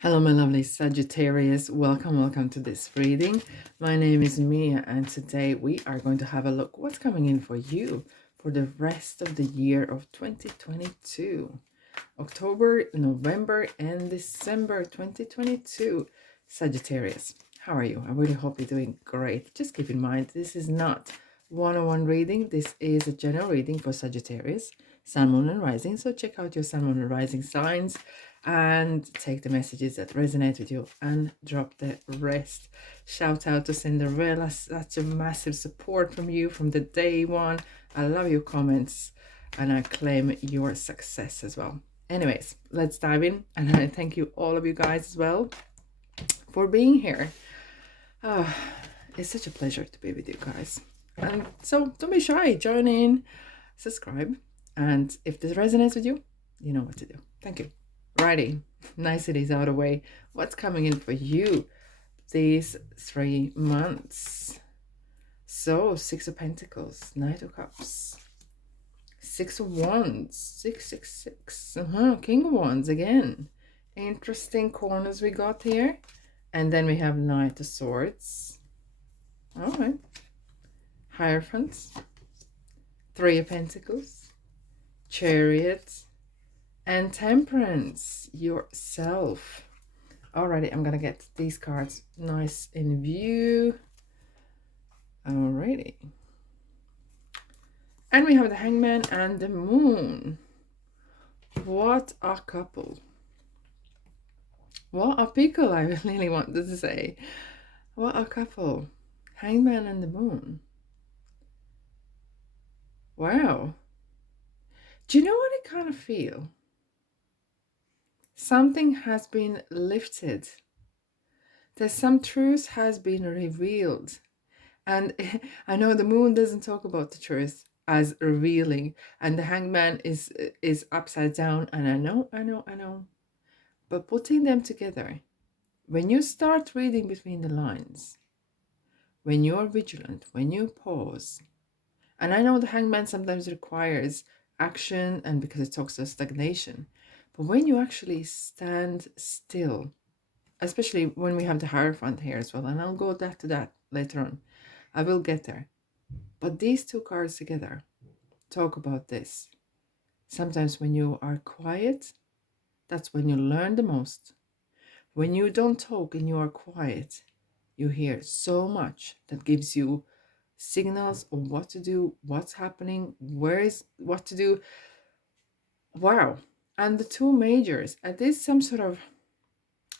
Hello, my lovely Sagittarius. Welcome to this reading. My name is Mia, and today we are going to have a look what's coming in for you for the rest of the year of 2022. October, November, and December 2022. Sagittarius, how are you? I really hope you're doing great. Just keep in mind, this is not one-on-one reading. This is a general reading for Sagittarius, Sun, Moon, and Rising. So check out your Sun, Moon, and Rising signs and take the messages that resonate with you and drop the rest. Shout out to Cinderella. Such a massive support from you from the day one. I love your comments and I claim your success as well. Anyways, let's dive in, and I thank you, all of you guys, as well for being here. It's such a pleasure to be with you guys, and so don't be shy, join in, subscribe, and if this resonates with you, you know what to do. Thank you. Righty, niceties out of the way. What's coming in for you these 3 months? So, Six of Pentacles, Knight of Cups, Six of Wands, 666, King of Wands again. Interesting corners we got here. And then we have Knight of Swords. All right. Hierophants, Three of Pentacles, Chariot, and Temperance, yourself. Alrighty, I'm gonna get these cards nice in view. Alrighty. And we have the Hangman and the Moon. What a couple. What a pickle, I really wanted to say. What a couple. Hangman and the Moon. Wow. Do you know what I kind of feel? Something has been lifted. There's some truth has been revealed. And I know the Moon doesn't talk about the truth as revealing, and the Hangman is upside down, and I know. But putting them together, when you start reading between the lines, when you're vigilant, when you pause, and I know the Hangman sometimes requires action, and because it talks of stagnation, but when you actually stand still, especially when we have the Hierophant here as well, and I'll go to that later on, I will get there. But these two cards together talk about this. Sometimes when you are quiet, that's when you learn the most. When you don't talk and you are quiet, you hear so much that gives you signals of what to do, what's happening, where is what to do. Wow. And the two majors, it is some sort of,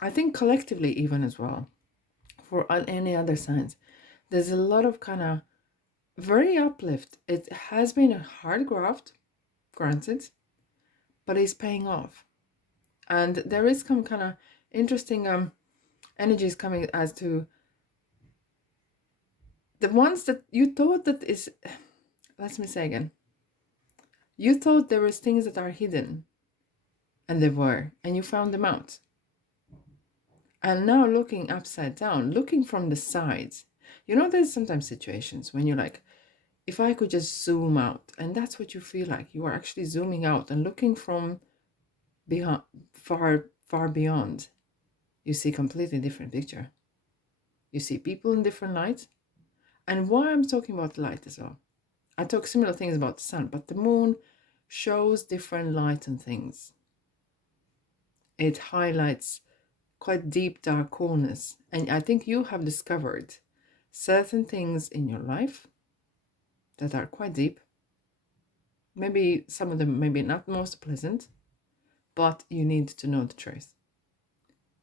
I think collectively even as well, for any other signs, there's a lot of kind of very uplift. It has been a hard graft, granted, but it's paying off. And there is some kind of interesting energies coming as to the ones that you thought that is, let me say again, you thought there was things that are hidden, and they were, and you found them out. And now looking upside down, looking from the sides, you know, there's sometimes situations when you're like, if I could just zoom out, and that's what you feel like. You are actually zooming out and looking from beyond, far beyond. You see a completely different picture. You see people in different lights. And why I'm talking about light as well. I talk similar things about the sun, but the moon shows different light and things. It highlights quite deep, dark corners. And I think you have discovered certain things in your life that are quite deep. Maybe some of them maybe not most pleasant, but you need to know the truth.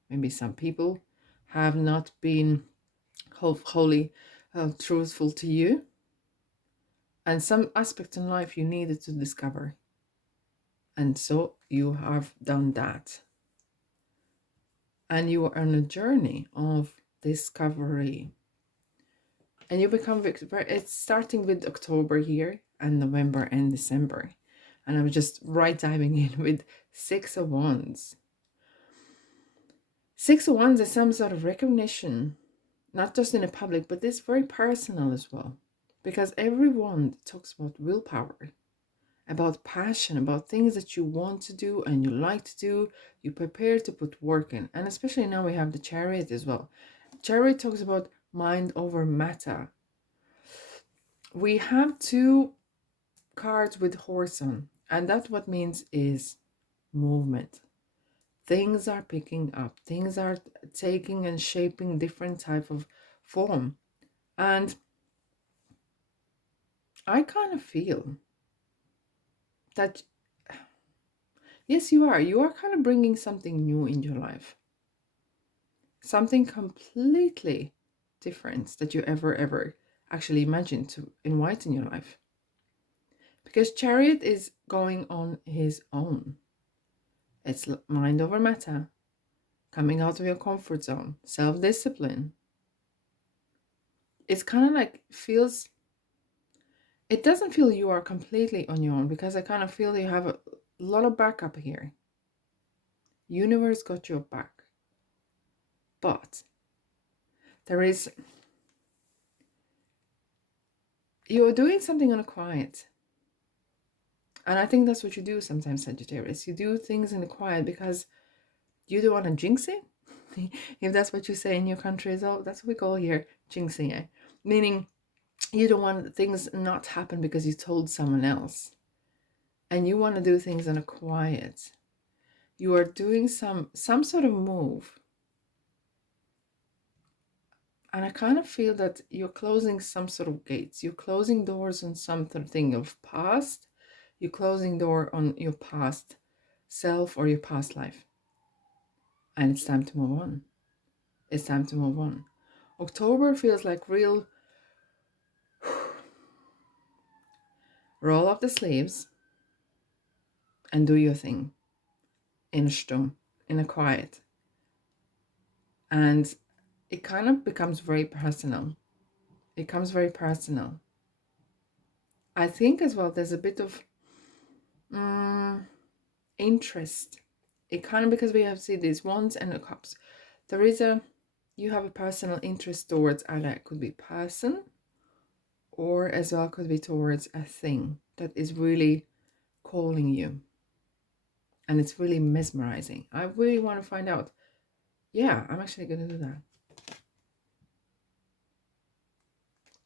Maybe some people have not been wholly truthful to you, and some aspects in life you needed to discover, and so you have done that, and you are on a journey of discovery, and you become it's starting with October here and November and December. And I'm just right diving in with Six of Wands. Six of Wands is some sort of recognition, not just in the public, but it's very personal as well. Because every wand talks about willpower. about passion, about things that you want to do and you like to do. You prepare to put work in. And especially now we have the Chariot as well. Chariot talks about mind over matter. We have two cards with horse on, and that what means is movement. Things are picking up, things are taking and shaping different type of form. And I kind of feel that yes, you are kind of bringing something new in your life, something completely different that you ever actually imagined to invite in your life, because Chariot is going on his own. It's mind over matter, coming out of your comfort zone, self-discipline. It's kind of like feels, it doesn't feel you are completely on your own, because I kind of feel you have a lot of backup here. Universe got your back. But there is, you're doing something on a quiet. And I think that's what you do sometimes, Sagittarius. You do things in the quiet because you don't want to jinx it. If that's what you say in your country as well, that's what we call here jinxing it. Meaning you don't want things not happen because you told someone else. And you want to do things in a quiet. You are doing some sort of move. And I kind of feel that you're closing some sort of gates. You're closing doors on something of past. You're closing door on your past self or your past life. And it's time to move on. It's time to move on. October feels like real roll up the sleeves and do your thing in a stum, in a quiet. And it kind of becomes very personal. It becomes very personal. I think as well there's a bit of interest. It kind of, because we have seen these wands and the cups, there is you have a personal interest towards either it could be person, or as well could be towards a thing that is really calling you, and it's really mesmerizing. I really want to find out. Yeah, I'm actually going to do that.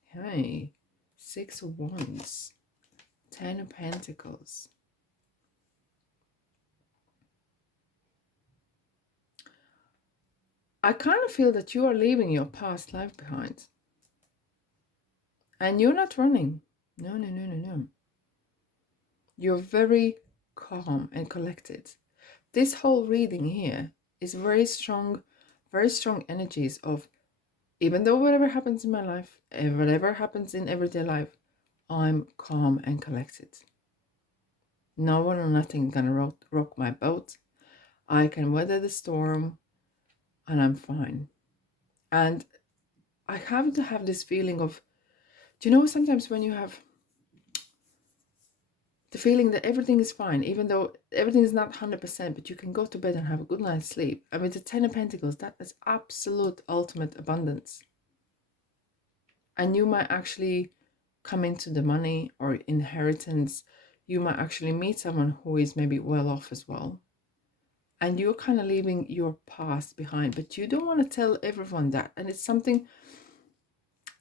Hey, 6 of Wands, 10 of Pentacles. I kind of feel that you are leaving your past life behind. And you're not running. No. You're very calm and collected. This whole reading here is very strong energies of, even though whatever happens in my life, whatever happens in everyday life, I'm calm and collected. No one or nothing gonna rock my boat. I can weather the storm and I'm fine. And I have to have this feeling of, do you know, sometimes when you have the feeling that everything is fine, even though everything is not 100%, but you can go to bed and have a good night's sleep. I mean, the 10 of Pentacles, that is absolute ultimate abundance. And you might actually come into the money or inheritance. You might actually meet someone who is maybe well off as well. And you're kind of leaving your past behind, but you don't want to tell everyone that. And it's something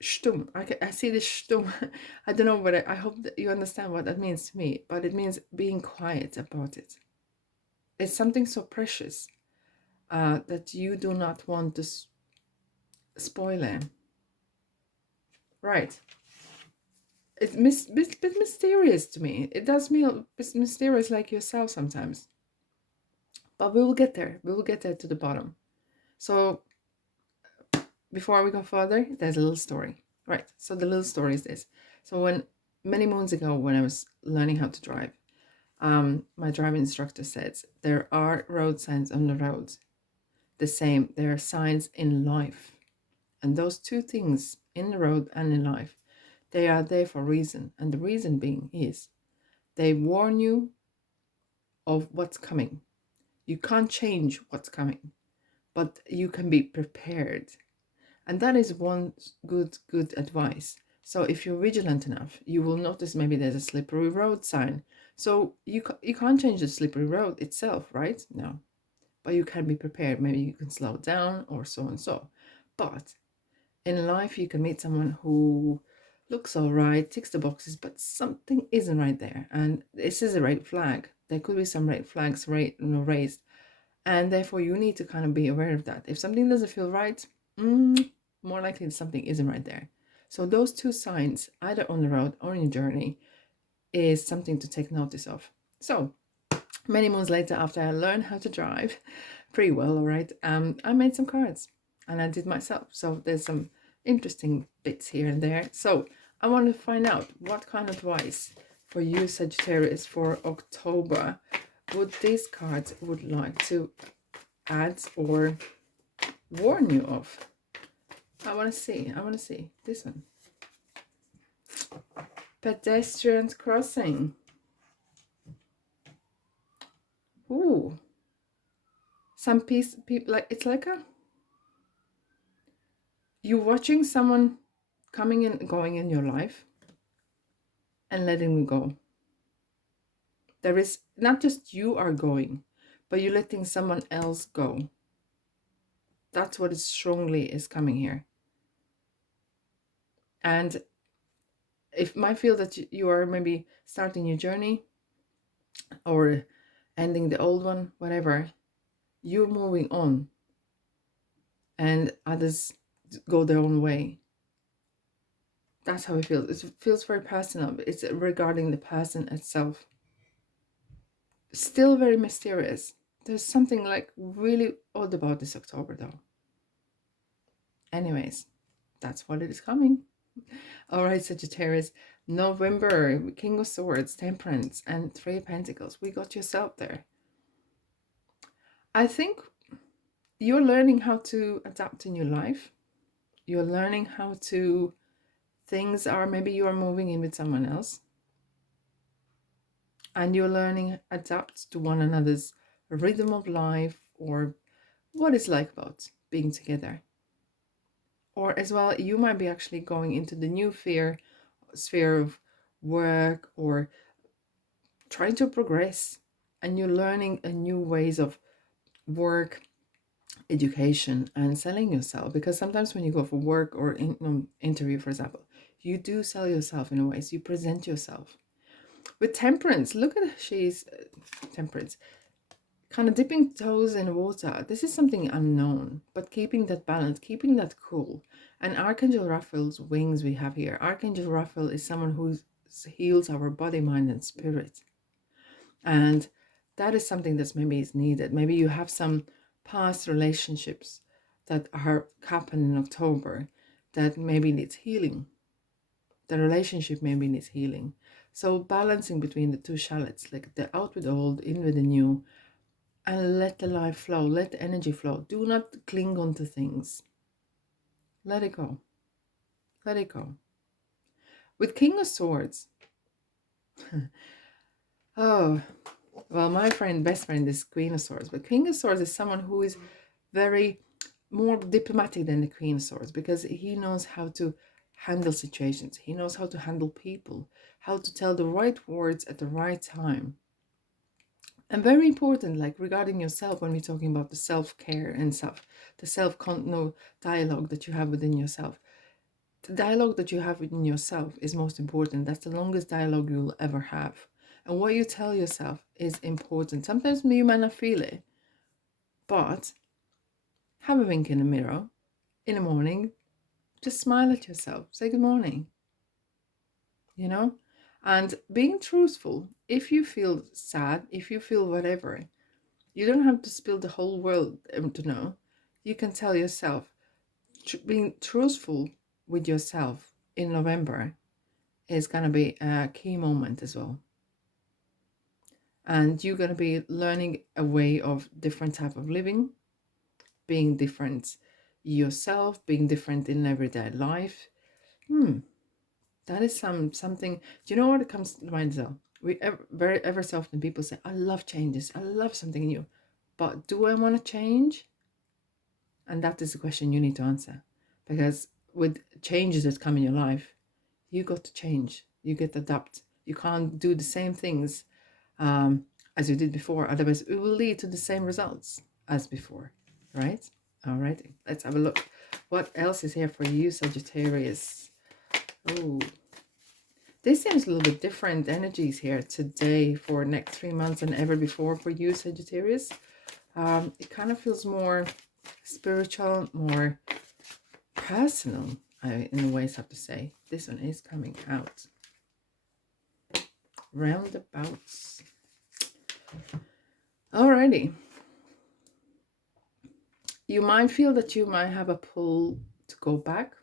stum. I see this stum. I don't know, but I hope that you understand what that means to me. But it means being quiet about it. It's something so precious that you do not want to spoil it. Right. It's bit mysterious to me. It does feel mysterious like yourself sometimes. But we will get there. We will get there to the bottom. So before we go further, there's a little story. Right. So the little story is this. So when many moons ago, when I was learning how to drive, my driving instructor said there are road signs on the roads. The same, there are signs in life. And those two things, in the road and in life, they are there for a reason. And the reason being is they warn you of what's coming. You can't change what's coming, but you can be prepared. And that is one good advice. So if you're vigilant enough, you will notice maybe there's a slippery road sign. So you can't change the slippery road itself, right? No. But you can be prepared. Maybe you can slow down or so and so. But in life, you can meet someone who looks all right, ticks the boxes, but something isn't right there. And this is a red flag. There could be some red flags raised. And therefore, you need to kind of be aware of that. If something doesn't feel right, more likely something isn't right there. So those two signs, either on the road or in your journey, is something to take notice of. So many months later, after I learned how to drive pretty well, all right, I made some cards and I did myself. So there's some interesting bits here and there. So I want to find out what kind of advice for you, Sagittarius, for October would these cards would like to add or warn you of. I want to see this one. Pedestrian crossing. Ooh. Some people, like, it's like you're watching someone coming and going in your life and letting them go. There is not just you are going, but you're letting someone else go. That's what is strongly is coming here. And it might feel that you are maybe starting your journey or ending the old one, whatever. You're moving on and others go their own way. That's how it feels. It feels very personal. It's regarding the person itself. Still very mysterious. There's something like really odd about this October though. Anyways, that's what it is coming. All right, Sagittarius. November, King of Swords, Temperance, and Three of Pentacles. We got yourself there. I think you're learning how to adapt in your life. You're learning how to, things are, maybe you are moving in with someone else. And you're learning adapt to one another's rhythm of life or what it's like about being together. Or as well, you might be actually going into the new sphere of work or trying to progress, and you're learning a new ways of work, education, and selling yourself. Because sometimes when you go for work or interview, for example, you do sell yourself in a way. So you present yourself. With Temperance, look at she's Temperance, kind of dipping toes in water. This is something unknown, but keeping that balance, keeping that cool. And Archangel Raphael's wings we have here. Archangel Raphael is someone who heals our body, mind, and spirit. And that is something that's maybe is needed. Maybe you have some past relationships that are happening in October that maybe needs healing. The relationship maybe needs healing. So balancing between the two shallots, like the out with the old, in with the new, and let the life flow, let the energy flow. Do not cling on to things. Let it go. Let it go. With King of Swords, oh, well, my best friend is Queen of Swords, but King of Swords is someone who is very more diplomatic than the Queen of Swords because he knows how to handle situations. He knows how to handle people, how to tell the right words at the right time. And very important, like regarding yourself, when we're talking about the self-care and stuff, the dialogue that you have within yourself. The dialogue that you have within yourself is most important. That's the longest dialogue you'll ever have. And what you tell yourself is important. Sometimes you might not feel it, but have a wink in the mirror in the morning. Just smile at yourself. Say good morning. You know? And being truthful, if you feel sad, if you feel whatever, you don't have to spill the whole world to know. You can tell yourself. Being truthful with yourself in November is going to be a key moment as well. And you're going to be learning a way of different type of living, being different yourself, being different in everyday life. That is something. Do you know what it comes to mind as well? Ever so often people say, I love changes, I love something new, but do I want to change? And that is the question you need to answer, because with changes that come in your life, you got to change, you get to adapt. You can't do the same things as you did before. Otherwise, it will lead to the same results as before, right? Alrighty, let's have a look. What else is here for you, Sagittarius? Oh, this seems a little bit different energies here today for next 3 months than ever before for you, Sagittarius. It kind of feels more spiritual, more personal, I in a ways have to say. This one is coming out. Roundabouts. Alrighty. You might feel that you might have a pull to go back.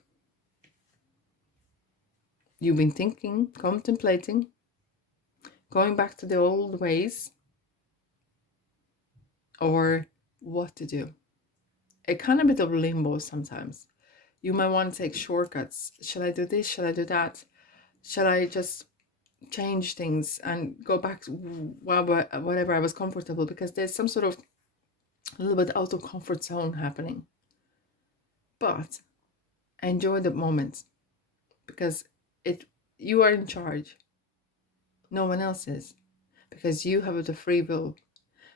You've been thinking, contemplating, going back to the old ways, or what to do. A kind of bit of limbo sometimes. You might want to take shortcuts. Should I do this? Should I do that? Should I just change things and go back to whatever I was comfortable? Because there's some sort of a little bit out of comfort zone happening. But enjoy the moment, because you are in charge. No one else is, because you have the free will.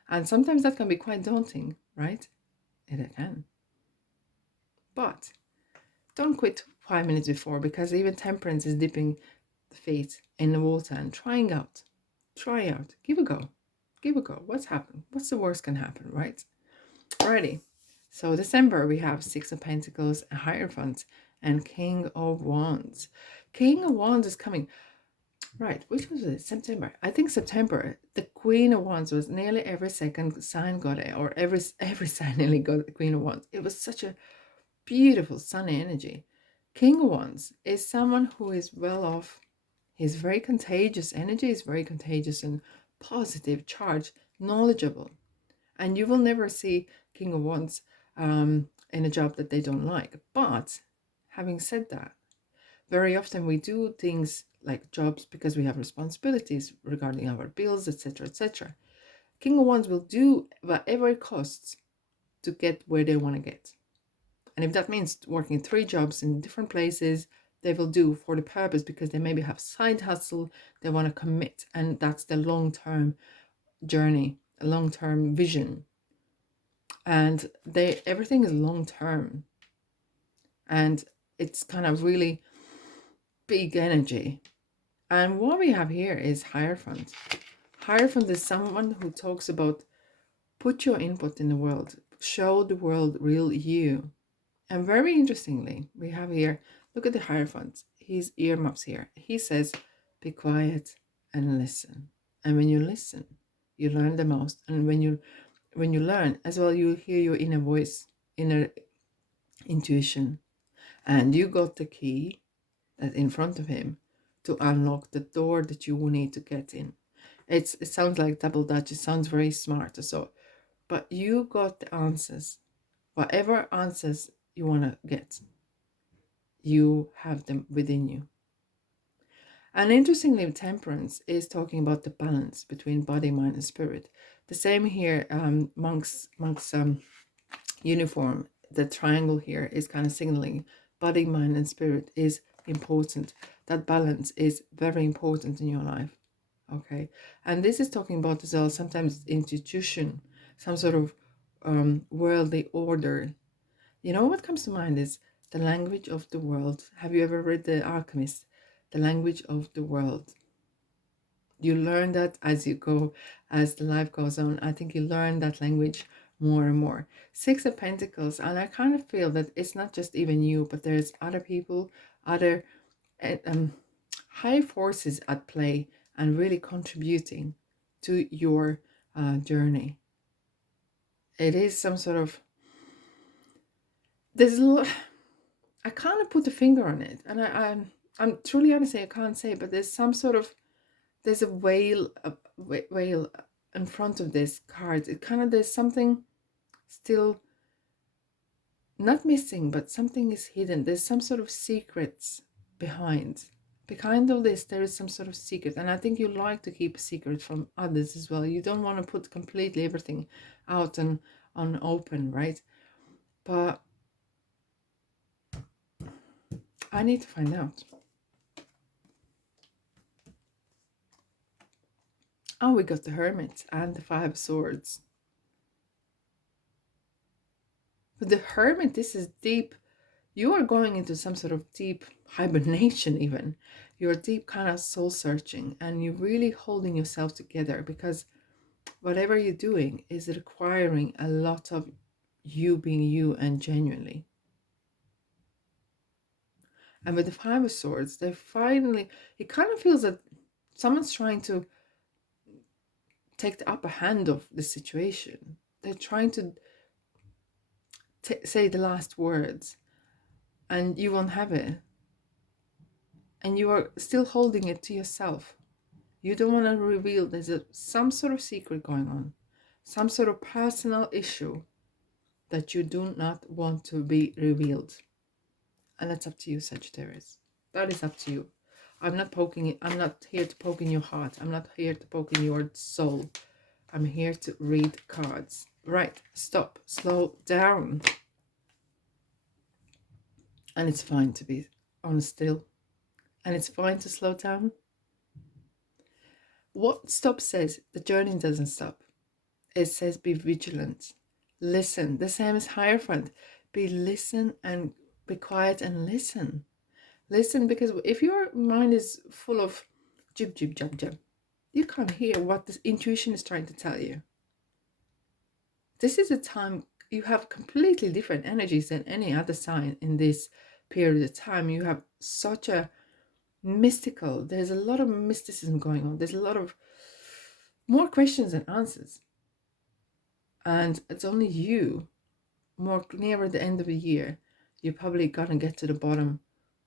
And sometimes that can be quite daunting, right? It can. But don't quit 5 minutes before, because even Temperance is dipping the feet in the water and trying out. Try out. Give a go. Give a go. What's happened? What's the worst can happen, right? Alrighty. So December, we have Six of Pentacles, Hierophant, and King of Wands. King of Wands is coming. Right, which was it? September. I think September. The Queen of Wands was nearly every second sign got it, or every sign nearly got the Queen of Wands. It was such a beautiful sunny energy. King of Wands is someone who is well off. He's very contagious. Energy is very contagious and positive, charged, knowledgeable. And you will never see King of Wands in a job that they don't like. But having said that, very often we do things like jobs because we have responsibilities regarding our bills, etc., etc. King of Wands will do whatever it costs to get where they want to get. And if that means working 3 jobs in different places, they will do for the purpose, because they maybe have side hustle, they want to commit, and that's the long-term journey, a long-term vision. And everything is long-term. And it's kind of really big energy. And what we have here is Hierophant. Hierophant is someone who talks about put your input in the world, show the world real you. And very interestingly, we have here, look at the Hierophant, his earmuffs here. He says, be quiet and listen. And when you listen, you learn the most. And when you learn as well, you hear your inner voice, inner intuition. And you got the key that in front of him to unlock the door that you will need to get in. It sounds like double dutch. It sounds very smart. So, but you got the answers. Whatever answers you want to get, you have them within you. And interestingly, Temperance is talking about the balance between body, mind, and spirit. The same here, monk's uniform. The triangle here is kind of signaling body, mind, and spirit is important. That balance is very important in your life. Okay, and this is talking about as well sometimes institution, some sort of worldly order. You know what comes to mind is the language of the world. Have you ever read The Alchemist? The language of the world. You learn that as you go, as the life goes on. I think you learn that language more and more. Six of Pentacles, and I kind of feel that it's not just even you, but there's other people, other high forces at play and really contributing to your journey. It is some sort of, I can't put a finger on it, and I'm truly honestly I can't say, but there's some sort of, there's a whale in front of this card. It kind of, there's something still not missing, but something is hidden. There's some sort of secrets behind all this. There is some sort of secret, and I think you like to keep a secret from others as well. You don't want to put completely everything out and on open, right? But I need to find out. Oh, we got the Hermit and the Five of Swords. But the Hermit, this is deep. You are going into some sort of deep hibernation even. You're deep kind of soul searching, and you're really holding yourself together, because whatever you're doing is requiring a lot of you being you and genuinely. And with the Five of Swords, they finally, it kind of feels that someone's trying to take the upper hand of the situation. They're trying to say the last words, and you won't have it. And you are still holding it to yourself. You don't want to reveal there's some sort of secret going on, some sort of personal issue that you do not want to be revealed. And that's up to you, Sagittarius. That is up to you. I'm not poking it. I'm not here to poke in your heart. I'm not here to poke in your soul. I'm here to read cards. Right, stop, slow down. And it's fine to be on still. And it's fine to slow down. What stop says, the journey doesn't stop. It says be vigilant. Listen. The same as Hierophant. Listen and be quiet and listen. Listen, because if your mind is full of jib, jib, jab, jab, you can't hear what this intuition is trying to tell you. This is a time you have completely different energies than any other sign in this period of time. You have such a mystical, there's a lot of mysticism going on. There's a lot of more questions than answers. And it's only you, more nearer the end of the year, you're probably gonna get to the bottom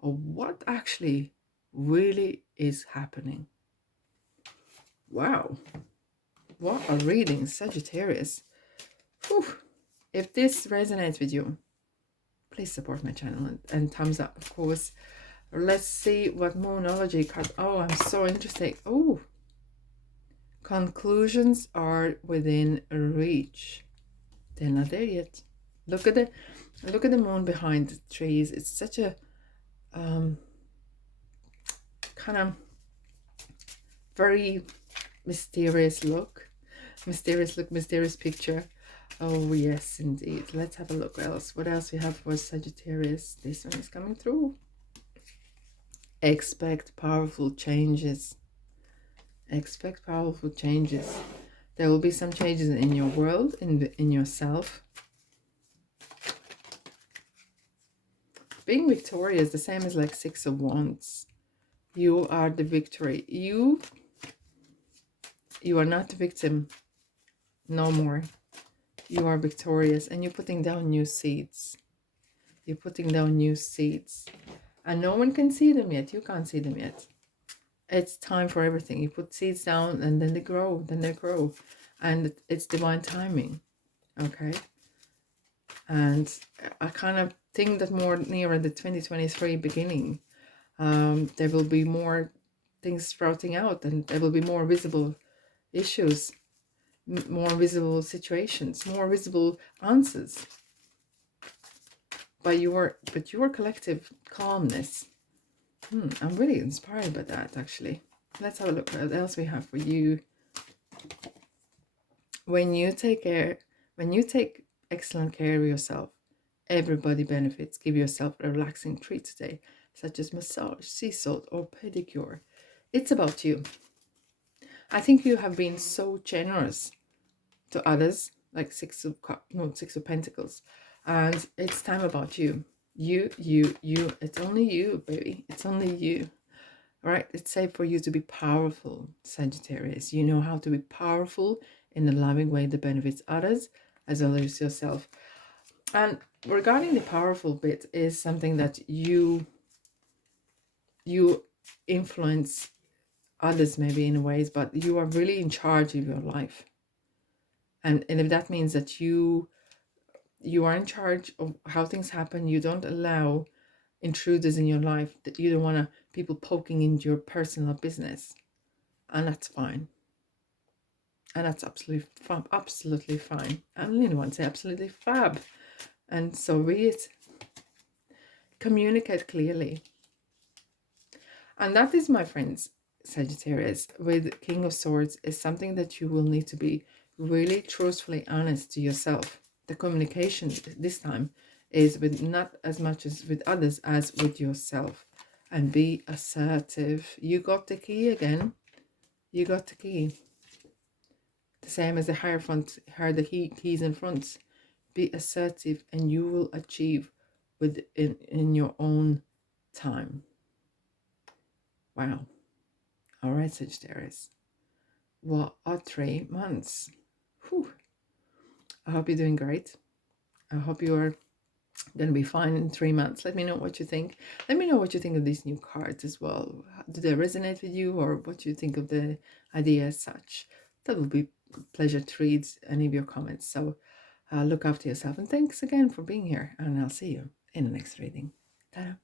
of what actually really is happening. Wow. What a reading, Sagittarius. Whew. If this resonates with you, please support my channel and thumbs up, of course. Let's see what Moonology card. Oh, I'm so interested. Oh, conclusions are within reach. They're not there yet. Look at the moon behind the trees. It's such a kind of very mysterious look, mysterious picture. Oh yes, indeed. Let's have a look. What else we have for Sagittarius? This one is coming through. Expect powerful changes. Expect powerful changes. There will be some changes in your world, in yourself. Being victorious, the same as like Six of Wands. You are the victory. You are not the victim no more. You are victorious, and you're putting down new seeds. You're putting down new seeds. And no one can see them yet. You can't see them yet. It's time for everything. You put seeds down and then they grow. And it's divine timing. Okay? And I kind of think that more nearer the 2023 beginning, there will be more things sprouting out, and there will be more visible issues, more visible situations, more visible answers. But your collective calmness. I'm really inspired by that, actually. Let's have a look what else we have for you. When you take excellent care of yourself, everybody benefits. Give yourself a relaxing treat today, such as massage, sea salt, or pedicure. It's about you. I think you have been so generous to others, like Six of Pentacles, and it's time about you. You. It's only you, baby. It's only you. All right. It's safe for you to be powerful, Sagittarius. You know how to be powerful in a loving way that benefits others as well as yourself. And regarding the powerful bit is something that you influence others maybe in ways, but you are really in charge of your life. And if that means that you are in charge of how things happen, you don't allow intruders in your life, that you don't want people poking into your personal business, and that's fine. And that's absolutely fine. I don't even want to say absolutely fab. And so be it. Communicate clearly. And that is, my friends, Sagittarius, with King of Swords, is something that you will need to be really truthfully honest to yourself. The communication this time is with not as much as with others as with yourself. And be assertive. You got the key again. You got the key. The same as the Hierophant, the keys in front. Be assertive and you will achieve in your own time. Wow. All right, Sagittarius. What are 3 months? Whew. I hope you're doing great. I hope you are going to be fine in 3 months. Let me know what you think. Let me know what you think of these new cards as well. Do they resonate with you, or what you think of the idea as such? That would be a pleasure to read any of your comments. So look after yourself, and thanks again for being here, and I'll see you in the next reading. Ta-da.